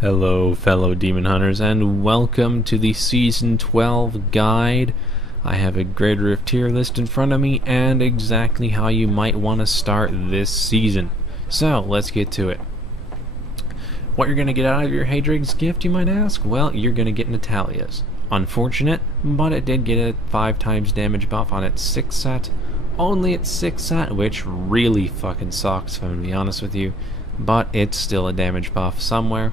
Hello fellow demon hunters and welcome to the season 12 guide. I have a greater of tier list in front of me and exactly how you might want to start this season. So let's get to it. What you're going to get out of your haedrig's gift, you might ask? Well, you're going to get Natalya's. Unfortunate, but it did get a 5 times damage buff on its 6th set. Only its 6th set, which really fucking sucks if I'm going to be honest with you. But it's still a damage buff somewhere.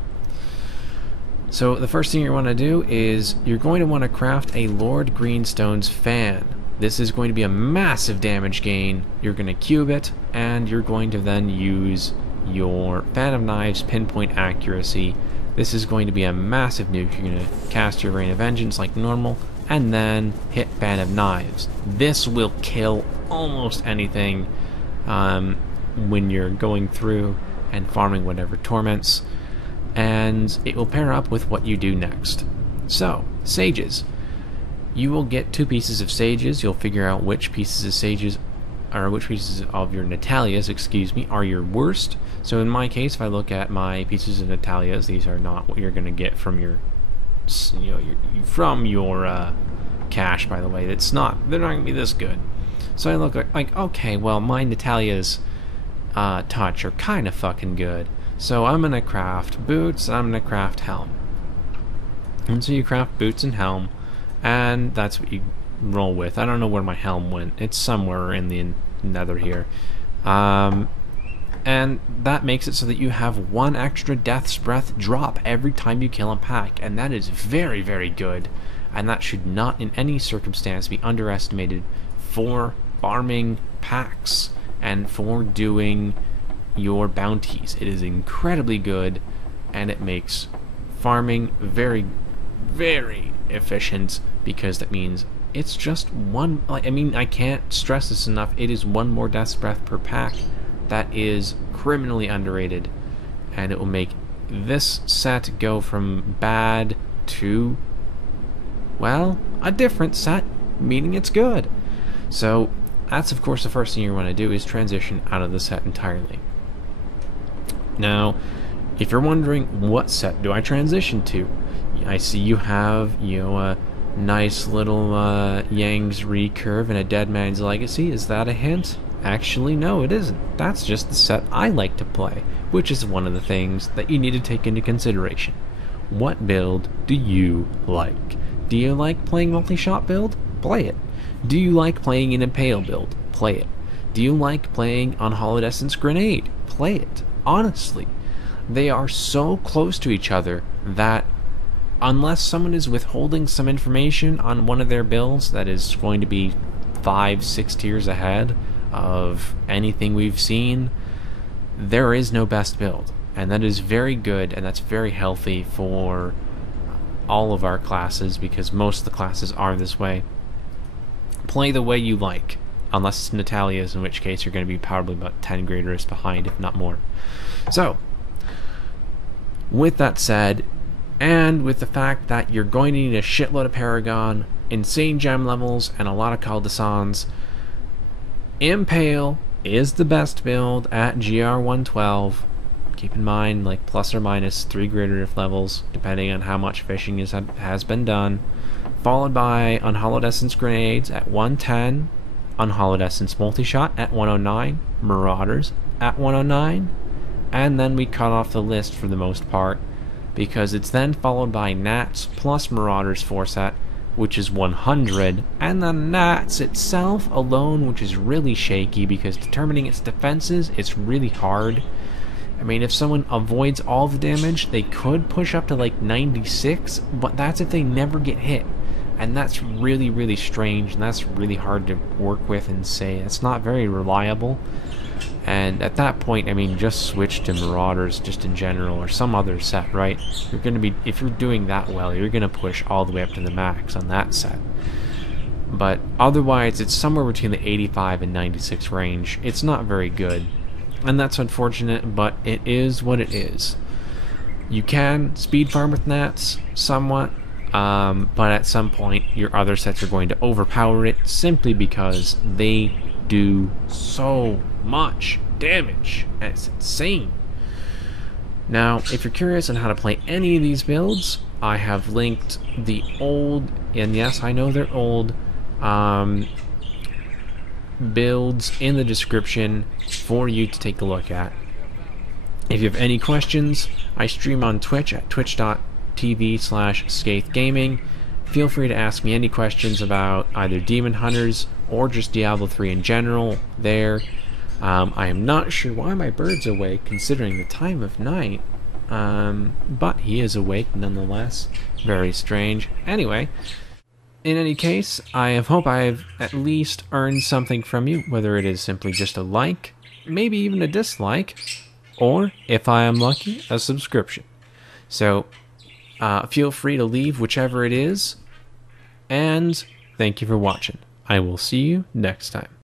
So the first thing you want to do is you're going to want to craft a Lord Greenstone's fan. This is going to be a massive damage gain. You're going to cube it, and you're going to then use your Fan of Knives Pinpoint Accuracy. This is going to be a massive nuke. You're going to cast your Rain of Vengeance like normal, and then hit Fan of Knives. This will kill almost anything when you're going through and farming whatever torments. And it will pair up with what you do next. So, sages. You will get 2 pieces of sages. You'll figure out which pieces of sages, or which pieces of your Natalyas, excuse me, are your worst. So in my case, if I look at my pieces of Natalyas, these are not what you're going to get from your, cache. By the way, they're not going to be this good. So I look like okay, well my Natalya's touch are kind of fucking good. So I'm going to craft boots, I'm going to craft helm. And so you craft boots and helm, and that's what you roll with. I don't know where my helm went. It's somewhere in the nether here. And that makes it so that you have 1 extra Death's Breath drop every time you kill a pack. And that is very, very good. And that should not in any circumstance be underestimated for farming packs and for doing your bounties. It is incredibly good, and it makes farming very, very efficient, because that means it's just one, I can't stress this enough, it is 1 more Death's Breath per pack. That is criminally underrated, and it will make this set go from bad to, well, a different set, meaning it's good. So that's of course the first thing you want to do, is transition out of the set entirely. Now, if you're wondering what set do I transition to, I see you have, a nice little Yang's Recurve and a Dead Man's Legacy. Is that a hint? Actually, no, it isn't. That's just the set I like to play, which is one of the things that you need to take into consideration. What build do you like? Do you like playing Multishot build? Play it. Do you like playing an Impale build? Play it. Do you like playing Unhallowed Essence Grenade? Play it. Honestly, they are so close to each other that unless someone is withholding some information on one of their builds that is going to be 5-6 tiers ahead of anything we've seen, there is no best build. And that is very good, and that's very healthy for all of our classes, because most of the classes are this way. Play the way you like. Unless it's Natalya's, in which case you're going to be probably about 10 graders behind, if not more. So, with that said, and with the fact that you're going to need a shitload of Paragon, insane gem levels, and a lot of Caldesons, Impale is the best build at GR 112. Keep in mind, like plus or minus 3 greater levels, depending on how much fishing has been done. Followed by Unhallowed Essence Grenades at 110. Unhallowed Essence Multishot at 109, Marauders at 109, and then we cut off the list for the most part, because it's then followed by Nats plus Marauders 4 set, which is 100, and the Nats itself alone, which is really shaky, because determining its defenses, it's really hard. I mean, if someone avoids all the damage, they could push up to like 96, but that's if they never get hit. And that's really, really strange, and that's really hard to work with and say. It's not very reliable. And at that point, I mean, just switch to Marauders just in general, or some other set, right? You're going to be, if you're doing that well, you're going to push all the way up to the max on that set. But otherwise, it's somewhere between the 85 and 96 range. It's not very good. And that's unfortunate, but it is what it is. You can speed farm with Nats, somewhat. But at some point your other sets are going to overpower it, simply because they do so much damage. It's insane. Now, if you're curious on how to play any of these builds, I have linked the old, and yes, I know they're old, builds in the description for you to take a look at. If you have any questions, I stream on Twitch at twitch.tv/skaithgaming. Feel free to ask me any questions about either Demon Hunters or just Diablo 3 in general there. I am not sure why my bird's awake considering the time of night, but he is awake nonetheless. Very strange. Anyway, in any case, I hope I've at least earned something from you, whether it is simply just a like, maybe even a dislike, or, if I am lucky, a subscription. So, feel free to leave whichever it is, and thank you for watching. I will see you next time.